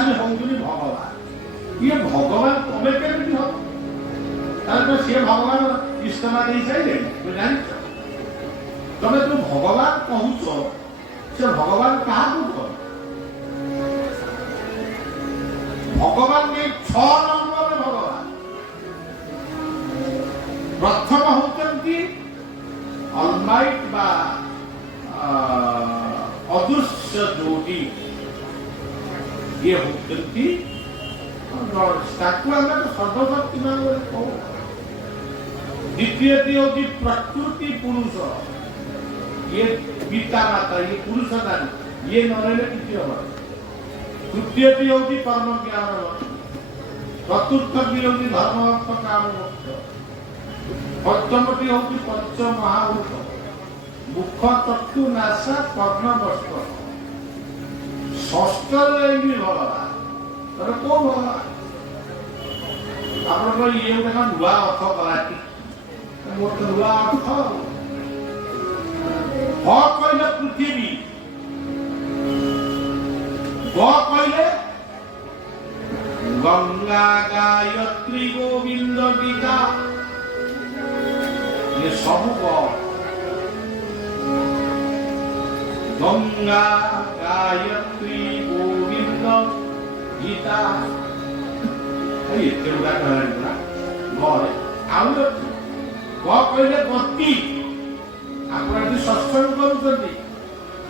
ଖାଲି ହଉଛନ୍ତି ଭଗବାନ। ଇଏ ଭଗବାନ ତମେ କେମିତି ହବ? ତାହେଲେ ସିଏ ଭଗବାନ ଇସ୍ତମା ଦେଇ ସାରିଲେଣି, ତୁମେ ଜାଣିଛ? ତମେ ଯୋଉ ଭଗବାନ କହୁଛ ସେ ଭଗବାନ କାହାକୁ କହ? ଭଗବାନ 6 ନମ୍ବର ଭଗବାନ। ପ୍ରଥମ ହଉଛନ୍ତି ଅଲମାଇଟ୍ ବା ଅଦୃଶ୍ୟ ଯୋଗୀ। ଇଏ ହଉଛନ୍ତି ତାକୁ ଆମେ ସର୍ବଶକ୍ତିମାନ ବୋଲି କହୁ। ଦ୍ୱିତୀୟଟି ହଉଛି ପ୍ରକୃତି ପୁରୁଷ। ଇଏ ପିତା ମାତା, ଇଏ ପୁରୁଷ ନାରୀ, ଇଏ ନ ରହିଲେ କିଛି ହବ। ତୃତୀୟଟି ହଉଛି କର୍ମ ଜ୍ଞାନ। ଚତୁର୍ଥଟି ହଉଛି ଧର୍ମ ଅର୍ଥ କାମ ମୋକ୍ଷ। ପଞ୍ଚମଟି ହଉଛି ପଞ୍ଚ ମହାଭୂତ। ମୁଖ ଚକ୍ଷୁ ନାସା କର୍ଣ୍ଣ ବସ୍ତ୍ର। ଷଷ୍ଠରେ ଏଇଠି ଭଗବାନ। ତାହେଲେ କୋଉ ଭଗବାନ? ଆପଣଙ୍କର ଇଏ ଗୋଟେ କଣ ନୂଆ ଅର୍ଥ କରାଟି, ଗୋଟେ ନୂଆ ଅର୍ଥ। ହ କହିଲେ ପୃଥିବୀ, ଗ କହିଲେ ଗଙ୍ଗା ଗାୟତ୍ରୀ ଗୋବିନ୍ଦ ଗୀତା। ये सब गंगा गायत्री गोविंद गीता एते गुड़ा कहला गरे आउ कहले गति। आपण यदि सत्संग करूछंती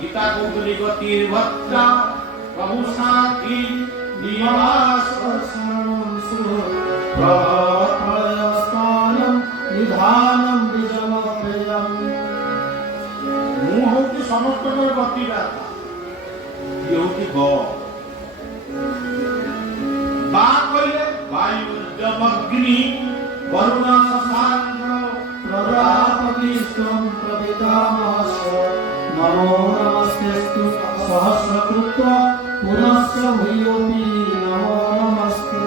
गीता कहउतली गति भक्ता प्रभु साथी निवास प्रस्थानम निधानम विजम प्रियम। मु होती समस्त गति दाता, ये होती ग। बा कहले वायु जमग्नि वरुण शशांक प्रजापतिस्त्वं प्रपितामहश्च नमो नमस्तेस्तु सहस्रकृत्वा पुनश्च भूयोऽपि नमो नमस्ते।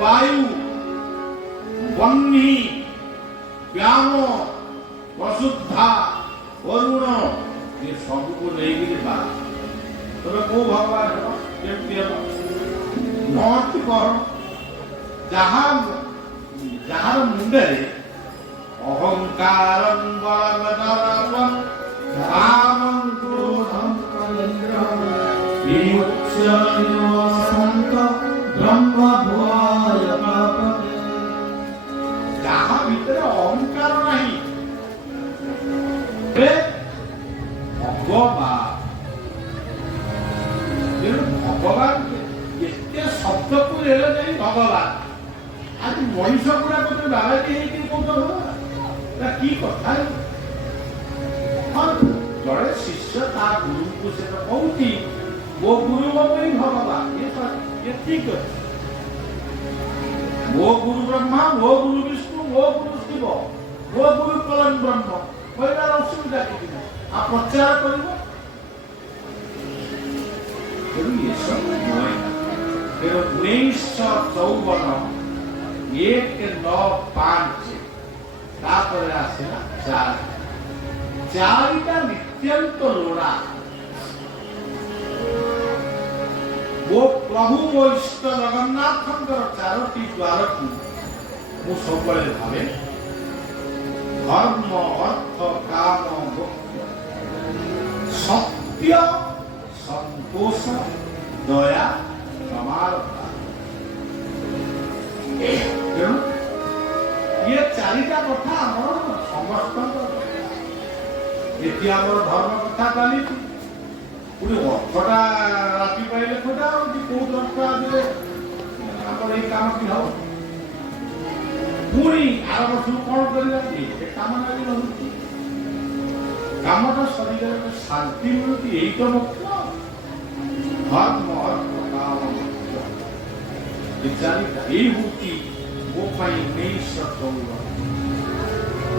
वायु वह्नि व्याम वसुधा वरुण ये सबको नहीं बा तो को भगवान नट कर जहार मुंडे अहंकार ब्रह्म भुवाय जहाँ भीतर अहंकार नहीं भगवान एते शब्द को ले नहीं भगवान आज मनीष गुड़ा को बाबाजी की कथा जड़े शिष्य ता गुरु को से कहती वो गुरु भगवान ये ठीक है। वो गुरु ब्रह्मा, वो गुरु विष्णु, वो गुरु शिव, वो गुरु कलन ब्रह्म कहला असुविधा कि आप प्रचार कर 1954 तापर आसला 4टा नित्यंत लोड़ा वो प्रभु वो इष्ट जगन्नाथ 4टी द्वार को मु सब भावे धर्म अर्थ काम मोक्ष सत्य संतोष दया समानता। ये 4टा कथा समस्त धर्म कथा चली पुणी अर्थटा राति पाइले खोटा कौ अर्थ आज काम कि हम पुणी आर वर्ष कौन कर काम लगे रही कामटा शरीर शांति मिलती यही तो मुख्य धर्म अर्थ काम मोक्ष। 4टा यही हूँ मो 1954